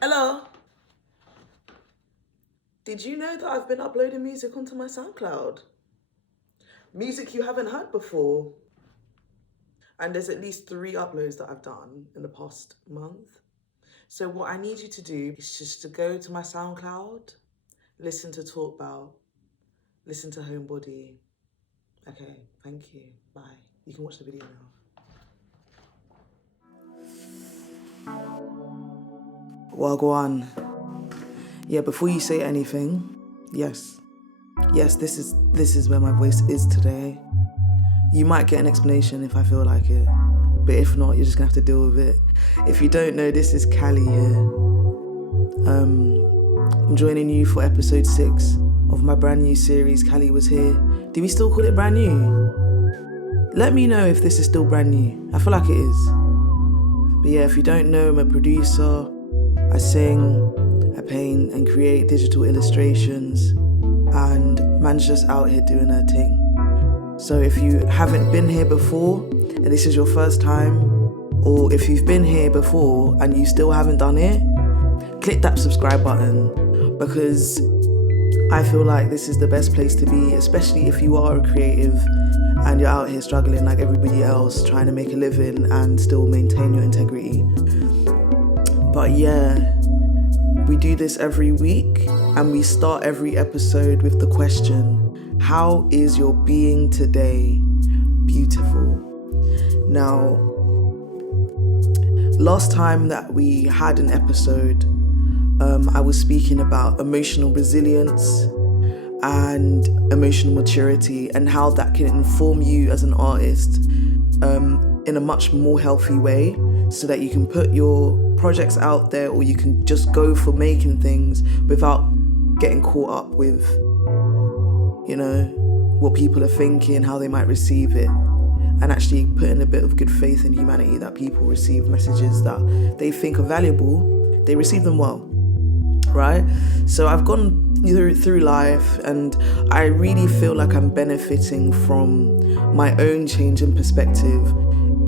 Hello. Did you know that I've been uploading music onto my SoundCloud? Music you haven't heard before. And there's at least 3 uploads that I've done in the past month. So what I need you to do is just to go to my SoundCloud, listen to Talk About, listen to Homebody. Okay, thank you. Bye. You can watch the video now. Wagwan. Yeah, before you say anything, yes, this is where my voice is today. You might get an explanation if I feel like it, but if not, you're just gonna have to deal with it. If you don't know, this is KALLI here. I'm joining you for episode 6 of my brand new series, KALLI Was Here. Do we still call it brand new? Let me know if this is still brand new. I feel like it is. But yeah, if you don't know, I'm a producer. I sing, I paint and create digital illustrations, and man's just out here doing her thing. So if you haven't been here before and this is your first time, or if you've been here before and you still haven't done it, click that subscribe button, because I feel like this is the best place to be, especially if you are a creative and you're out here struggling like everybody else, trying to make a living and still maintain your integrity. But yeah, we do this every week and we start every episode with the question, how is your being today beautiful? Now, last time that we had an episode, I was speaking about emotional resilience and emotional maturity and how that can inform you as an artist in a much more healthy way, so that you can put your projects out there, or you can just go for making things without getting caught up with, you know, what people are thinking, how they might receive it, and actually put in a bit of good faith in humanity that people receive messages that they think are valuable, they receive them well, right? So I've gone through life and I really feel like I'm benefiting from my own change in perspective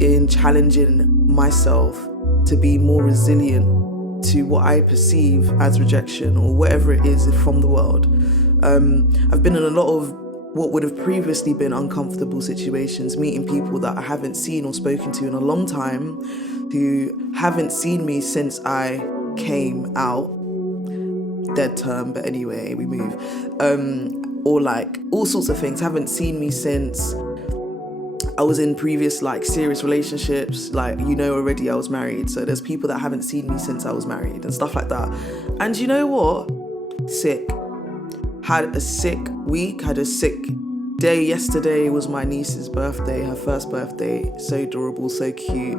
in challenging myself to be more resilient to what I perceive as rejection or whatever it is from the world. I've been in a lot of what would have previously been uncomfortable situations, meeting people that I haven't seen or spoken to in a long time, who haven't seen me since I came out. Dead term, but anyway, we move. Or like all sorts of things, haven't seen me since I was in previous like serious relationships. Like, you know, already I was married, so there's people that haven't seen me since I was married and stuff like that. And you know what? Sick. Had a sick week, had a sick day. Yesterday was my niece's birthday, her first birthday. So adorable, so cute.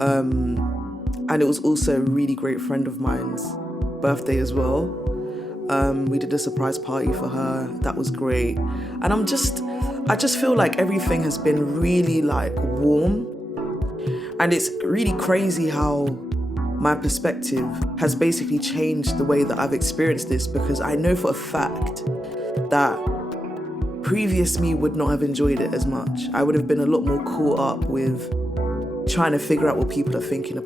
And it was also a really great friend of mine's birthday as well. We did a surprise party for her. That was great. And I just feel like everything has been really like warm. And it's really crazy how my perspective has basically changed the way that I've experienced this, because I know for a fact that previous me would not have enjoyed it as much. I would have been a lot more caught up with trying to figure out what people are thinking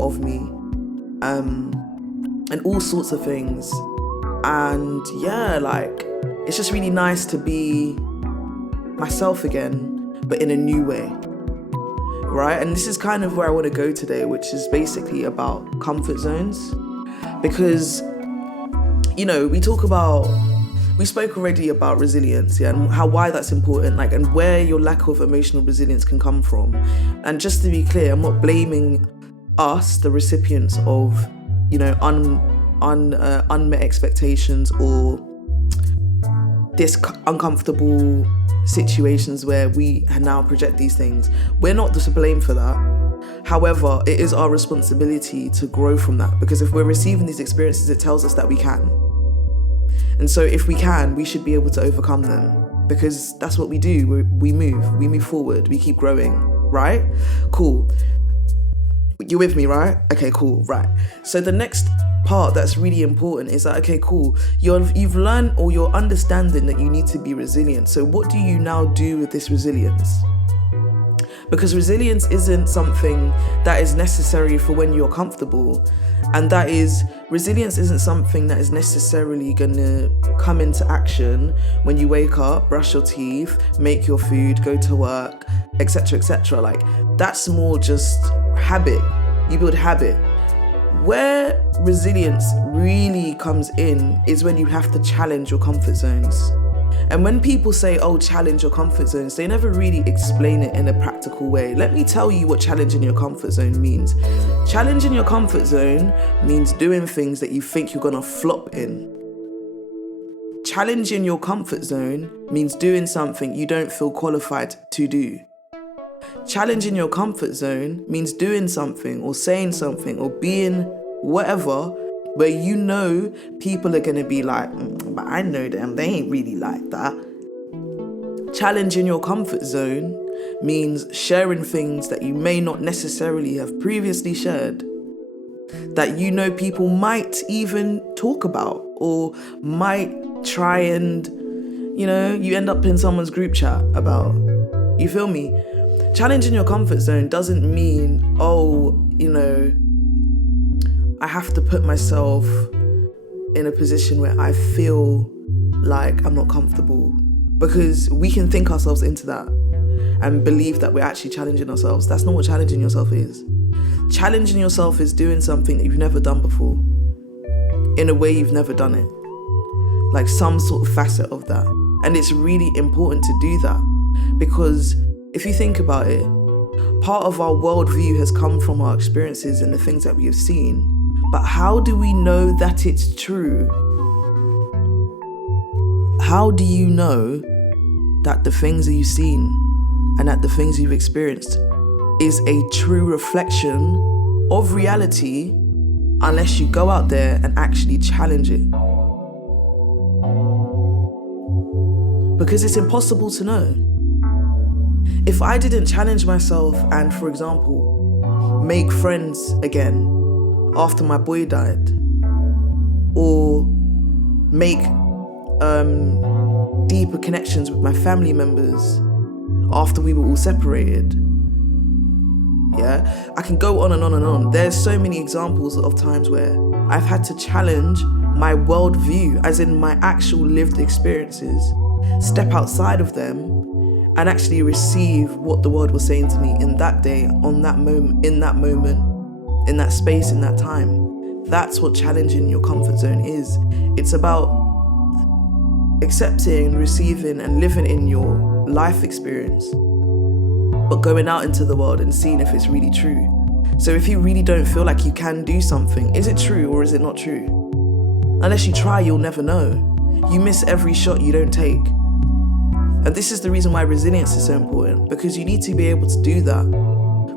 of me, and all sorts of things. And yeah, like, it's just really nice to be myself again, but in a new way, right? And this is kind of where I want to go today, which is basically about comfort zones. Because, you know, we spoke already about resilience, yeah, and why that's important, like, and where your lack of emotional resilience can come from. And just to be clear, I'm not blaming us, the recipients of, you know, unmet expectations or uncomfortable situations where we now project these things. We're not to blame for that. However, it is our responsibility to grow from that, because if we're receiving these experiences, it tells us that we can. And so if we can, we should be able to overcome them, because that's what we do. We move forward, we keep growing, right? Cool. You're with me, right? Okay, cool, right. So the next part that's really important is that, okay, cool, you've learned, or you're understanding that you need to be resilient. So what do you now do with this resilience? Because resilience isn't something that is necessary for when you're comfortable. And resilience isn't something that is necessarily gonna come into action when you wake up, brush your teeth, make your food, go to work, etc., etc. Like, that's more just habit. You build habit. Where resilience really comes in is when you have to challenge your comfort zones. And when people say, oh, challenge your comfort zones, they never really explain it in a practical way. Let me tell you what challenging your comfort zone means. Challenging your comfort zone means doing things that you think you're gonna flop in. Challenging your comfort zone means doing something you don't feel qualified to do. Challenging your comfort zone means doing something or saying something or being whatever where you know people are going to be like, but I know them, they ain't really like that. Challenging your comfort zone means sharing things that you may not necessarily have previously shared, that you know people might even talk about or might try and, you end up in someone's group chat about. You feel me? Challenging your comfort zone doesn't mean, I have to put myself in a position where I feel like I'm not comfortable, because we can think ourselves into that and believe that we're actually challenging ourselves. That's not what challenging yourself is. Challenging yourself is doing something that you've never done before in a way you've never done it, like some sort of facet of that. And it's really important to do that, because if you think about it, part of our worldview has come from our experiences and the things that we have seen. But how do we know that it's true? How do you know that the things that you've seen and that the things you've experienced is a true reflection of reality unless you go out there and actually challenge it? Because it's impossible to know. If I didn't challenge myself and, for example, make friends again after my boy died, or make deeper connections with my family members after we were all separated, I can go on and on and on. There's so many examples of times where I've had to challenge my worldview, as in my actual lived experiences, step outside of them and actually receive what the world was saying to me in that day, on that moment, in that space, in that time. That's what challenging your comfort zone is. It's about accepting, receiving, and living in your life experience, but going out into the world and seeing if it's really true. So if you really don't feel like you can do something, is it true or is it not true? Unless you try, you'll never know. You miss every shot you don't take. And this is the reason why resilience is so important, because you need to be able to do that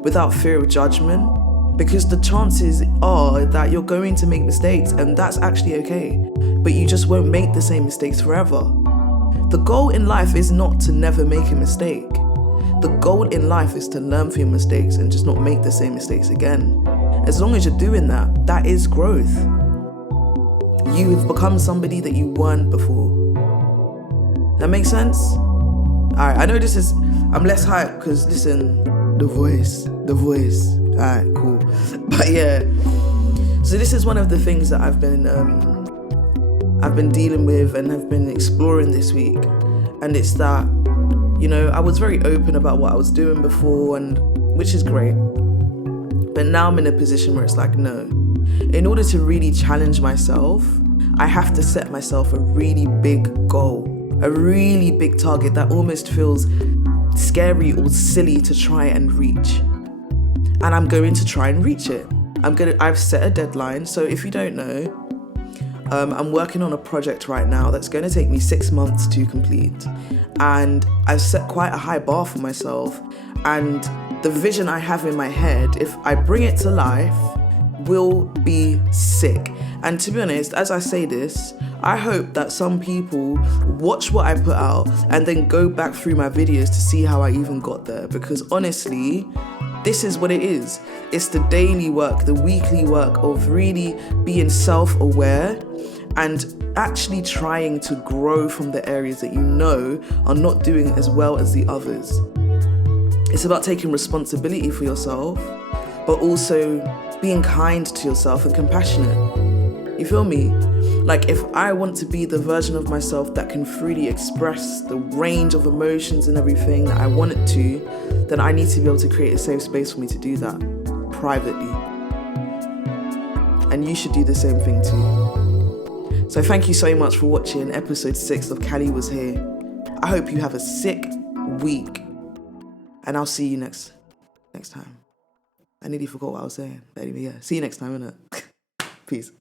without fear of judgment, because the chances are that you're going to make mistakes, and that's actually okay, but you just won't make the same mistakes forever. The goal in life is not to never make a mistake. The goal in life is to learn from your mistakes and just not make the same mistakes again. As long as you're doing that, that is growth. You've become somebody that you weren't before. That makes sense? Alright, I know I'm less hyped because, listen, the voice. Alright, cool. But yeah, so this is one of the things that I've been dealing with and have been exploring this week. And it's that, I was very open about what I was doing before, and which is great. But now I'm in a position where it's like, no. In order to really challenge myself, I have to set myself a really big goal, a really big target that almost feels scary or silly to try and reach. And I'm going to try and reach it. I've set a deadline. So if you don't know, I'm working on a project right now that's going to take me 6 months to complete. And I've set quite a high bar for myself. And the vision I have in my head, if I bring it to life, will be sick. And to be honest, as I say this, I hope that some people watch what I put out and then go back through my videos to see how I even got there. Because honestly, this is what it is. It's the daily work, the weekly work of really being self-aware and actually trying to grow from the areas that you know are not doing as well as the others. It's about taking responsibility for yourself, but also being kind to yourself and compassionate. You feel me? Like, if I want to be the version of myself that can freely express the range of emotions and everything that I want it to, then I need to be able to create a safe space for me to do that privately. And you should do the same thing too. So thank you so much for watching episode 6 of Kalli Was Here. I hope you have a sick week. And I'll see you next time. I nearly forgot what I was saying. But anyway, yeah. See you next time, innit? Peace.